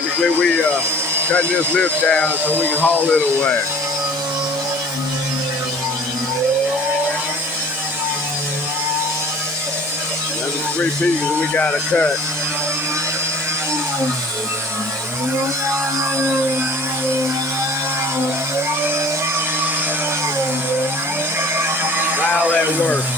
basically we cutting this lift down so we can haul it away. That's the 3 pieces we gotta cut. Now that works.